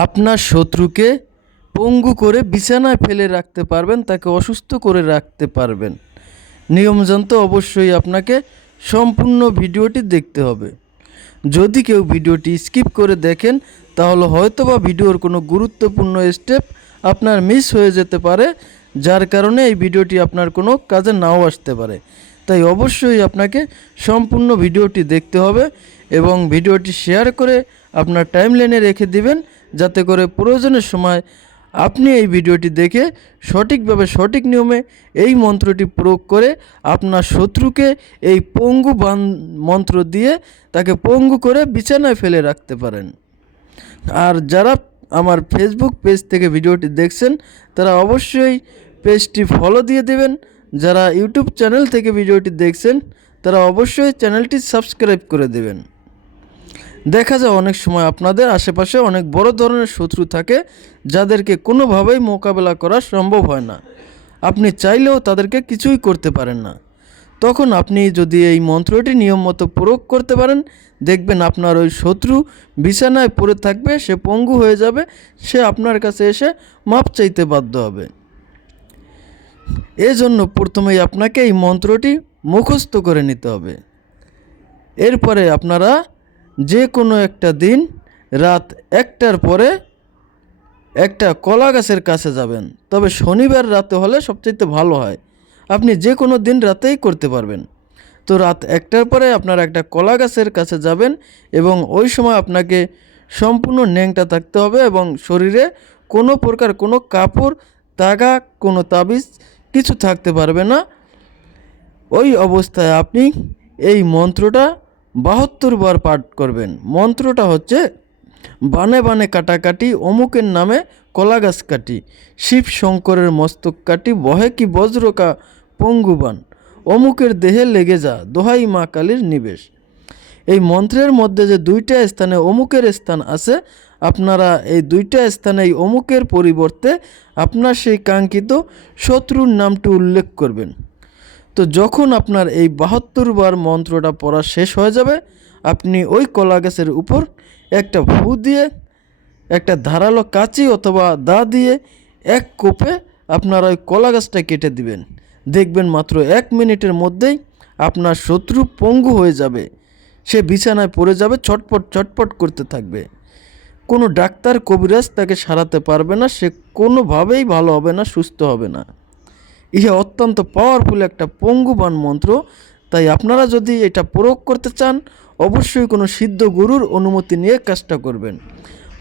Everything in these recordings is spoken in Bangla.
আপনার শত্রুকে পঙ্গু করে বিছানায় ফেলে রাখতে পারবেন, তাকে অসুস্থ করে রাখতে পারবেন। নিয়ম জানতে অবশ্যই আপনাকে সম্পূর্ণ ভিডিওটি দেখতে হবে। যদি কেউ ভিডিওটি স্কিপ করে দেখেন, তাহলে হয়তোবা ভিডিওর কোনো গুরুত্বপূর্ণ স্টেপ আপনার মিস হয়ে যেতে পারে, যার কারণে এই ভিডিওটি আপনার কোনো কাজে নাও আসতে পারে। তাই অবশ্যই আপনাকে সম্পূর্ণ ভিডিওটি দেখতে হবে। এবং ভিডিওটি শেয়ার করে আপনার টাইমলাইনে রেখে দিবেন, যাতে করে প্রয়োজনের সময় আপনি এই ভিডিওটি দেখে সঠিকভাবে সঠিক নিয়মে এই মন্ত্রটি প্রয়োগ করে আপনার শত্রুকে এই পঙ্গু মন্ত্র দিয়ে তাকে পঙ্গু করে বিছানায় ফেলে রাখতে পারেন। আর যারা আমার ফেসবুক পেজ থেকে ভিডিওটি দেখছেন, তারা অবশ্যই পেজটি ফলো দিয়ে দেবেন। যারা ইউটিউব চ্যানেল থেকে ভিডিওটি দেখছেন, তারা অবশ্যই চ্যানেলটি সাবস্ক্রাইব করে দেবেন। দেখা যায় অনেক সময় আপনাদের আশেপাশে অনেক বড় ধরনের শত্রু থাকে যাদেরকে কোনোভাবেই মোকাবেলা করা সম্ভব হয় না। আপনি চাইলেও তাদেরকে কিছুই করতে পারেন না। তখন আপনি যদি এই মন্ত্রটি নিয়ম মতো প্রয়োগ করতে পারেন, দেখবেন আপনার ওই শত্রু বিছানায় পড়ে থাকবে, সে পঙ্গু হয়ে যাবে, সে আপনার কাছে এসে মাপ চাইতে বাধ্য হবে। এজন্য প্রথমেই আপনাকে এই মন্ত্রটি মুখস্থ করে নিতে হবে। এরপরে আপনারা যে কোনো একটা দিন রাত একটার পরে একটা কলা গাছের কাছে যাবেন। তবে শনিবার রাতে হলে সবচেয়ে ভালো হয়। আপনি যে কোনো দিন রাতেই করতে পারবেন। তো রাত একটার পরে আপনারা একটা কলা গাছের কাছে যাবেন এবং ওই সময় আপনাকে সম্পূর্ণ ন্যাংটা থাকতে হবে এবং শরীরে কোনো প্রকার কোনো কাপড়, তাগা, কোনো তাবিজ কিছু থাকতে পারবে না। ওই অবস্থায় আপনি এই মন্ত্রটা বাহাত্তর বার পাঠ করবেন। মন্ত্রটা হচ্ছে, বানে বানে কাটাকাটি, অমুকের নামে কলা গাছ কাটি, শিব শঙ্করের মস্তক কাটি, বহে কি বজ্রকা পঙ্গুবান অমুকের দেহে লেগে যা, দোহাই মা কালীর নিবেশ। এই মন্ত্রের মধ্যে যে দুইটা স্থানে অমুকের স্থান আছে, আপনারা এই দুইটা স্থানে এই অমুকের পরিবর্তে আপনার সেই কাঙ্ক্ষিত শত্রুর নামটি উল্লেখ করবেন। তো যখন আপনার এই বাহাত্তর বার মন্ত্রটা পড়া শেষ হয়ে যাবে, আপনি ওই কলা গাছের উপর একটা ফু দিয়ে, একটা ধারালো কাঁচি অথবা দা দিয়ে এক কোপে আপনার ওই কলা গাছটা কেটে দিবেন। দেখবেন মাত্র এক মিনিটের মধ্যেই আপনার শত্রু পঙ্গু হয়ে যাবে। সে বিছানায় পড়ে যাবে, ছটপট ছটপট করতে থাকবে। কোনো ডাক্তার, কবিরাজ তাকে সারাতে পারবে না, সে কোনোভাবেই ভালো হবে না, সুস্থ হবে না। ইহা অত্যন্ত পাওয়ারফুল একটা পঙ্গুবান মন্ত্র। তাই আপনারা যদি এটা প্রয়োগ করতে চান, অবশ্যই কোনো সিদ্ধ গুরুর অনুমতি নিয়ে কাজটা করবেন।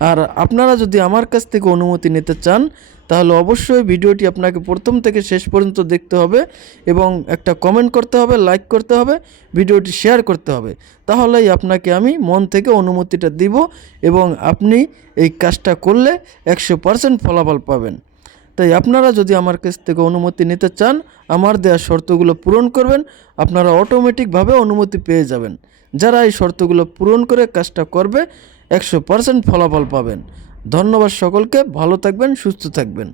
আর আপনারা যদি আমার কাছ থেকে অনুমতি নিতে চান, তাহলে অবশ্যই ভিডিওটি আপনাকে প্রথম থেকে শেষ পর্যন্ত দেখতে হবে এবং একটা কমেন্ট করতে হবে লাইক করতে হবে, ভিডিওটি শেয়ার করতে হবে। তাহলেই আপনাকে আমি মন থেকে অনুমতিটা দিব এবং আপনি এই কাজটা করলে একশো পারসেন্ট ফলাফল পাবেন। তাই আপনারা যদি আমার কাছ থেকে অনুমতি নিতে চান, আমার দেওয়া শর্তগুলো পূরণ করবেন, আপনারা অটোমেটিকভাবে অনুমতি পেয়ে যাবেন। যারা এই শর্তগুলো পূরণ করে কাজটা করবে, একশো পারসেন্ট ফলাফল পাবেন। ধন্যবাদ সকলকে, ভালো থাকবেন, সুস্থ থাকবেন।